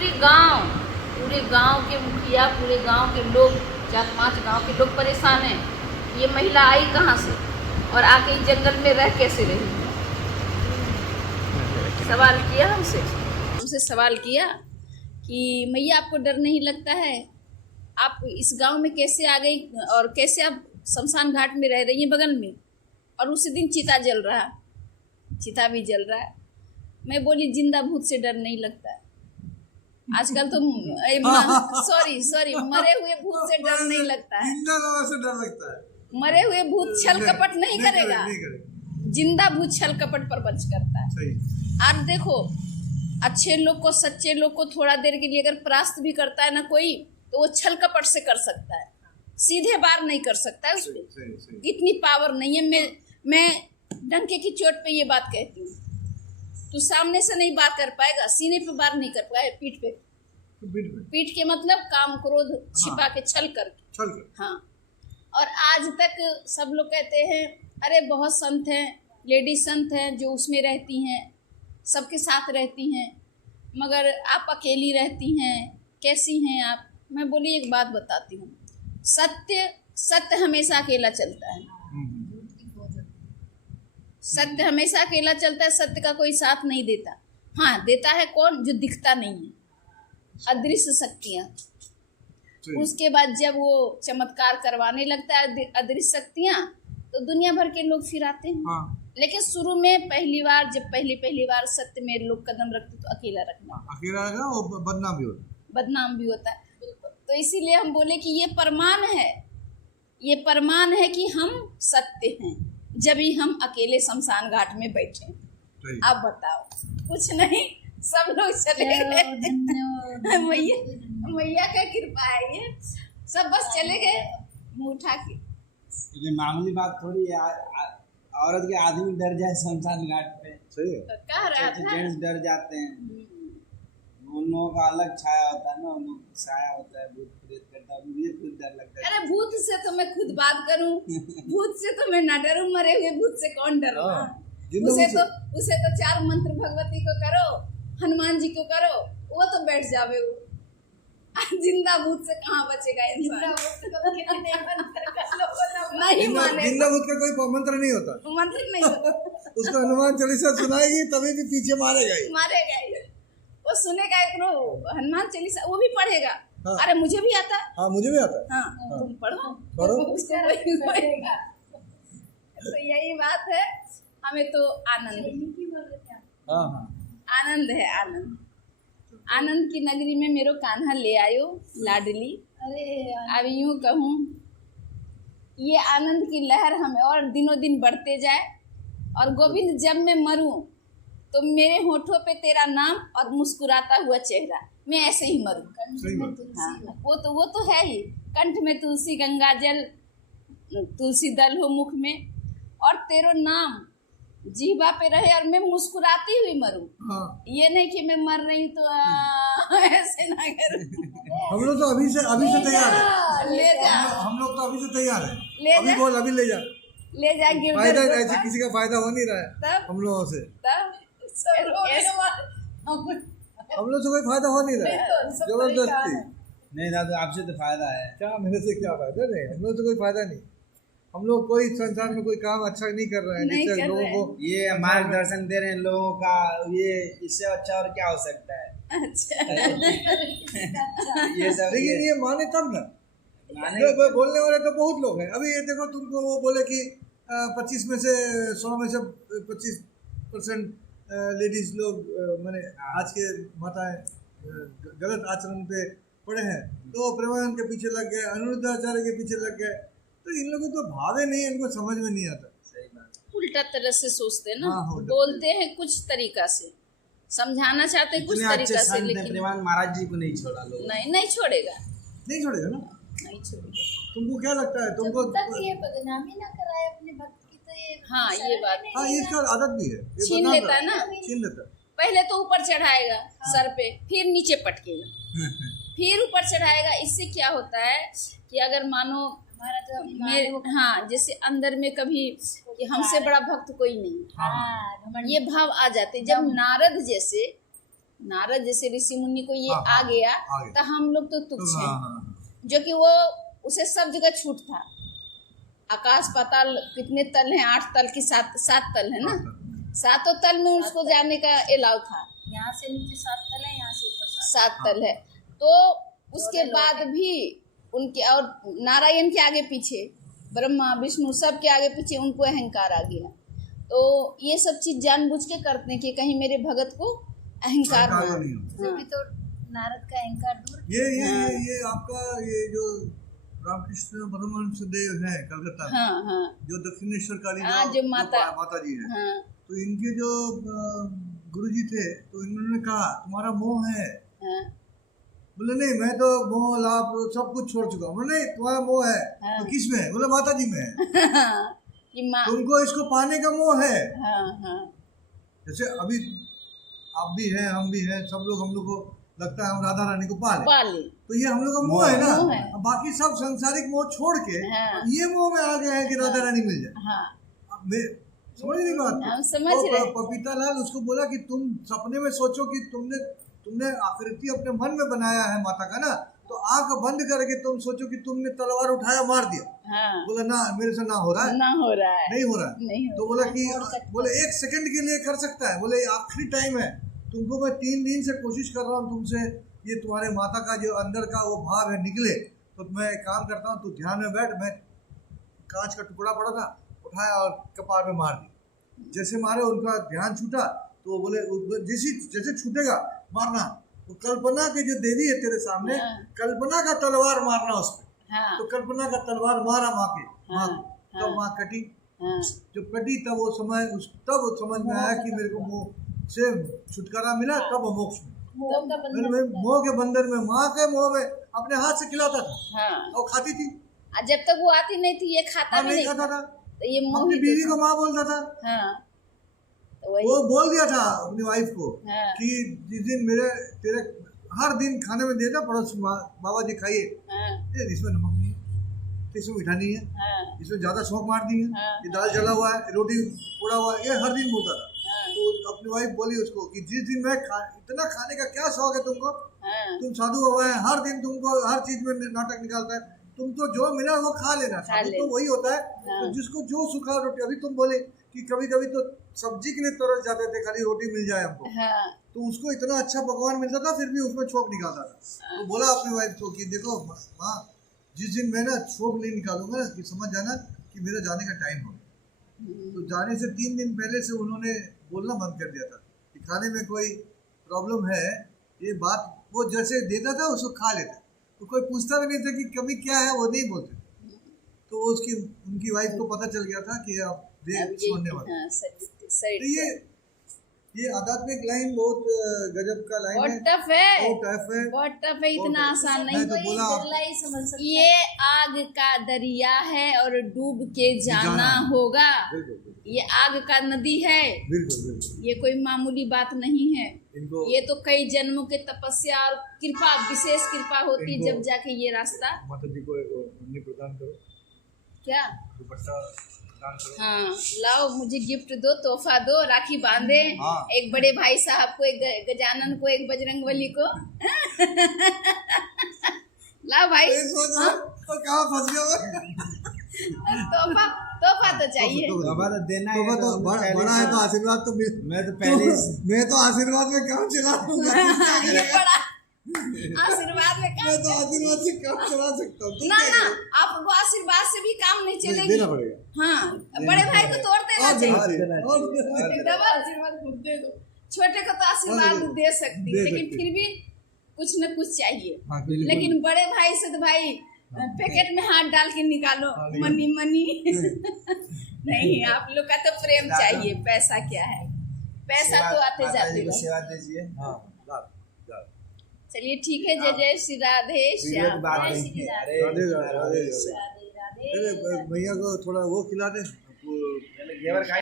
पूरे गांव के मुखिया, पूरे गांव के लोग, 4-5 गांव के लोग परेशान हैं। ये महिला आई कहाँ से और आके इस जंगल में रह कैसे रही? सवाल किया हमसे सवाल किया कि मैया आपको डर नहीं लगता है? आप इस गांव में कैसे आ गई और कैसे आप शमशान घाट में रह रही हैं बगल में, और उसी दिन चिता भी जल रहा है। मैं बोली जिंदा भूत से डर नहीं लगता है। आजकल तो सॉरी मरे हुए भूत से डर नहीं लगता है। जिंदा लोगों से डर लगता है। मरे हुए भूत छल कपट नहीं करेगा, जिंदा भूत छल कपट पर बच करता है। और देखो, अच्छे लोग को, सच्चे लोग को थोड़ा देर के लिए अगर परास्त भी करता है ना कोई, तो वो छल कपट से कर सकता है, सीधे बार नहीं कर सकता है। उसमें इतनी पावर नहीं है। मैं डंके की चोट पे ये बात कहती हूँ। तू सामने से नहीं बात कर पाएगा, सीने पे बार नहीं कर पाएगा, पीठ के मतलब काम क्रोध छिपा के छल करके। हाँ। और आज तक सब लोग कहते हैं अरे बहुत संत हैं, लेडी संत हैं जो उसमें रहती हैं, सबके साथ रहती हैं, मगर आप अकेली रहती हैं, कैसी हैं आप? मैं बोली एक बात बताती हूँ, सत्य हमेशा अकेला चलता है। सत्य हमेशा अकेला चलता है, सत्य का कोई साथ नहीं देता। हाँ, देता है कौन? जो दिखता नहीं है, अदृश्य शक्तियाँ। उसके बाद जब वो चमत्कार करवाने लगता है अदृश्य शक्तियाँ, तो दुनिया भर के लोग फिर आते हैं। हाँ। लेकिन शुरू में पहली बार सत्य में लोग कदम रखते तो अकेला रखना, और बदनाम भी होता है। तो इसीलिए हम बोले कि ये प्रमाण है कि हम सत्य हैं, जब ही हम अकेले शमशान घाट में बैठे। अब बताओ, कुछ नहीं, सब लोग चले गए। मैया का कृपा है, ये सब बस चले गए मुँह उठा के। ये मामूली बात थोड़ी है। औरत के आदमी डर जाए शमशान घाट पे, सही है। तो कह रहा था जेंट्स डर जाते हैं। उन लोगों का अलग छाया होता है ना, उन लोगों का छाया होता है, भूत प्रेत करता है, मुझे खुद डर लगता है। अरे भूत से तो मैं खुद बात करूं, भूत से तो मैं ना डरूं, मरे हुए भूत से कौन डर रहा? उसे तो 4 मंत्र भगवती को करो, हनुमान जी को करो, वो तो बैठ जावे। वो जिंदा भूत से कहाँ बचेगा इंसान? नहीं माने, जिंदा भूत का कोई मंत्र नहीं होता, मंत्र नहीं होता। उसको हनुमान चालीसा सुनाएगी तभी भी पीछे मारेगा ही। वो सुनेगा, एक हनुमान चालीसा वो भी पढ़ेगा। हाँ। अरे मुझे भी आता है। हाँ, मुझे भी आता है। हाँ। तुम पढ़ो। पढ़ेगा। तो यही बात है, हमें तो आनंद है। आनंद की नगरी में मेरो कान्हा ले आयो लाडली। अब यूं कहूँ, ये आनंद की लहर हमें और दिनों दिन बढ़ते जाए, और गोविंद जब मैं मरूं तो मेरे होठों पे तेरा नाम और मुस्कुराता हुआ चेहरा, मैं ऐसे ही मरूं। हाँ, वो तो है ही। कंठ में तुलसी गंगा जल, तुलसी दल हो मुख में, और तेरो नाम जीवा पे रहे, और मैं मुस्कुराती हुई मरूं। हाँ। ये नहीं कि मैं मर रही तो ऐसे ना करूं। हम लोग तो अभी से तैयार है। ले जा, हम लोग तो अभी से तैयार है। अभी बोल, अभी ले जा फायदा, ऐसे किसी का फायदा हो नहीं रहा है हम लोगों से। हम लोग से कोई फायदा हो नहीं रहा है, जबरदस्ती। नहीं दादा, आपसे तो फायदा है। क्या मेरे से क्या फायदा? नहीं, हम लोग से कोई फायदा नहीं। हम लोग कोई संसार में कोई काम अच्छा नहीं कर रहे हैं जिससे लोगों को ये मार्गदर्शन दे रहे हैं लोगों का। ये इससे अच्छा और क्या हो सकता है? अच्छा। ये सब, लेकिन ये माने तब ना, बोलने वाले तो बहुत लोग हैं। अभी ये देखो, तुमको वो बोले कि 25 में से 100 में से 25% लेडीज लोग माने आज के माताएं गलत आचरण पे पड़े हैं, तो प्रेमानंद के पीछे लग गए, अनिरुद्धाचार्य के पीछे लग गए। तो इन लोगों को भावे नहीं, इनको समझ में नहीं आता। सही बात, उल्टा तरह से सोचते ना। हाँ, बोलते हैं कुछ तरीका से, समझाना चाहते हैं कुछ तरीका से, लेकिन प्रेमानंद महाराज जी को नहीं छोड़ा लोग। नहीं छोड़ेगा ना, नहीं छोड़ेगा। तुमको क्या लगता है? तुमको ये बदनामी ना कराए अपने भक्त की, तो ये हाँ, ये बात है। हाँ, इसका आदत भी है, छीन लेता है ना, छीन लेता है। पहले तो ऊपर चढ़ाएगा सर पे, फिर नीचे पटकेगा, फिर ऊपर चढ़ाएगा। इससे क्या होता है कि अगर मानो हाँ, जैसे अंदर में कभी कि हमसे बड़ा भक्त कोई नहीं, ये भाव आ जाते। जब नारद जैसे नारद जैसे ऋषि मुनि को ये हाँ, आ गया आ गया। तो हम लोग तो तुच्छ हाँ, हैं, हाँ, जो कि वो उसे सब जगह छूट था। आकाश पाताल कितने तल हैं, 8 तल की 7 तल है ना, 7 तल में उसको जाने का अलाउ था। यहाँ से नीचे 7 तल है, यहाँ से ऊपर 7 तल है। तो उसके बाद भी उनके और नारायण के आगे पीछे, ब्रह्मा विष्णु सब के आगे पीछे उनको अहंकार आ गया। तो ये सब चीज जानबूझ के करते हैं कि कहीं मेरे भगत को अहंकार अहंकार हो। नहीं हो। तभी तो नारद का अहंकार दूर। ये आपका ये जो रामकृष्ण परमहंस देव है कलकत्ता में, हाँ हाँ जो दक्षिणेश्वर काली हाँ, जो माता- माता जी है, हाँ तो इनके जो गुरुजी थे, तो इन्होंने कहा तुम्हारा मोह है। हाँ बोले नहीं, मैं तो मोह लाभ सब कुछ छोड़ चुका हूँ। बोले नहीं, तुम्हारा मोह है हाँ। तो किस में है? बोले माता जी में है। कि माँ, तुमको इसको पाने का मोह है। हाँ हाँ जैसे अभी आप भी हैं, हम भी हैं, सब लोग, हम लोग को लगता है हम राधा रानी को पाले, पाले, तो ये हम लोग का मोह है ना। मोह है। अब बाकी सब सांसारिक मोह छोड़ के हाँ। ये मोह में आ गए हैं कि राधा रानी मिल जाए। हाँ अब समझ नहीं बात। हम समझ तो रहे हैं। पपीता लाल उसको बोला कि तुम सपने में सोचो कि तुमने आकृति अपने मन में बनाया है माता का ना, तो आंख बंद करके तुम सोचो कि तुमने तलवार उठाया मार दिया। हाँ बोला ना, मेरे से ना हो रहा है, ना हो रहा है, नहीं हो रहा है। नहीं हो तो बोला कि और सकता बोले 1 सेकंड के लिए कर सकता है। बोले आखिरी टाइम है, तुमको मैं 3 दिन से कोशिश कर रहा हूँ तुमसे, ये तुम्हारे माता का जो अंदर का वो भाव है निकले। तो मैं एक काम करता हूँ, तू ध्यान में बैठ। मैं कांच का टुकड़ा पड़ा था, उठाया और कपार में मार दिया। जैसे मारे उनका ध्यान छूटा, तो बोले जैसे छूटेगा मारना। तो कल्पना की जो देवी है तेरे सामने, हाँ। कल्पना का तलवार मारना उस पर। हाँ तो कल्पना का तलवार मारा माँ के, माँ हाँ, को। तब माँ कटी। हाँ जब कटी तब वो समझ में आया कि मेरे को मोह से छुटकारा मिला, तब वो मोक्ष मिला। मोह का मैंने बंधन। मैं मोह के बंधन में, माँ के मोह में अपने हाथ से खिलाता था हाँ। और खाती थी। और जब तक वो आती नहीं थी ये खाता हाँ, भी नहीं नहीं खाता था, था। तो ये मोह अपनी ही बीवी तो को माँ बोलता था। था। हाँ तो वही। वो बोल दिया था अपनी वाइफ को हाँ। कि जिस दिन तेरे हर दिन खाने में देता पड़ोस बाबा जी खाइए, हाँ इसमें नमक नहीं है, इसमें मीठा नहीं है, हाँ इसमें ज्यादा सौंफ मार दी है, हाँ। ये दाल जला हुआ है, रोटी पोड़ा हुआ है, ये हर दिन बोलता था। हाँ तो अपनी वाइफ बोली उसको कि जिस दिन मैं इतना खाने का क्या शौक है तुमको, हाँ तुम साधु बाबा है, हर दिन तुमको हर चीज में नाटक निकालता है, तुमको जो मिला वो खा लेना। साधु तो वही होता है, हाँ। तो जिसको जो सुखा रोटी। अभी तुम बोले कि कभी कभी तो सब्जी के लिए तरस जाते थे, खाली रोटी मिल जाए हमको, हाँ तो उसको इतना अच्छा पकवान मिलता था, फिर भी उसमें छोक निकालता था। तो बोला अपनी वाइफ को कि देखो माँ, जिस दिन मैं ना छोक नहीं निकालूंगा ना, कि समझ जाना कि मेरा जाने का टाइम हो। तो जाने से 3 दिन पहले से उन्होंने बोलना बंद कर दिया था कि खाने में कोई प्रॉब्लम है, ये बात वो जैसे देता था उसको खा लेता, तो कोई पूछता भी नहीं था कि कभी क्या है, वो नहीं बोलते। तो उनकी वाइफ को पता चल गया था कि अब अब छोड़ने वाला। हाँ सही। तो ये आध्यात्मिक लाइन बहुत गजब का लाइन बहुत है, टफ है, बहुत टफ है। बहुत टफ है, इतना आसान मैं नहीं। तो बोला बिरला ही समझ सकता है। ये आग का दरिया है और डूब के जाना जाना है। होगा। बिल्कुल ये आग का नदी है, बिल्कुल ये कोई मामूली बात नहीं है। इनको ये तो कई जन्मों के तपस्या और कृपा, विशेष कृपा होती है इनको- जब जाके ये रास्ता। माता जी को उन्हें प्रदान करो, क्या? दुपट्टा दान करो। हाँ लाओ, मुझे गिफ्ट दो, तोहफा दो, राखी बांधे। हाँ। एक बड़े भाई साहब को, एक गजानन को, एक बजरंगबली को। लाओ भाई, ये सोच रहा तो कहाँ फंस गया मैं? तोहफा तो चाहिए। बाबा तो देना तो है, तो बड़ा है तो आशीर्वाद तो मैं तो पहले मैं तो आशीर्वाद में काम चला दूंगा। ये बड़ा आशीर्वाद में काम मैं तो चल- आशीर्वाद से काम चला सकता हूँ। ना ना, आपको आशीर्वाद से भी काम नहीं चलेगी। देना पड़ेगा। हाँ, बड़े भाई को तोड़ देना और देना चाहिए। चाहिए, और देना चाहिए। डबल आशीर्वाद खुद दे दो। छोटे को तो आशीर्वाद हाँ, दे सकती, दे लेकिन सकती। फिर भी कुछ न कुछ चाहिए। हाँ, बिल्कुल। लेकिन बड़े भाई से तो भाई पैकेट में हाथ डाल के निकालो, हाँ, मनी मनी। नहीं, आप लोग का तो प्रेम चाहिए, पैसा क्या है, पैसा तो आते माता जाते जी को रहे। सेवा दीजिए। हाँ, दाल, दाल। चलिए ठीक है, जय जय श्री राधे वीडियो की श्याम। बात जय नहीं श्री की। राधे। अरे राधे राधे राधे। राधे राधे। अरे भैया को थोड़ा वो खिला दे। पहले घेवर खाए।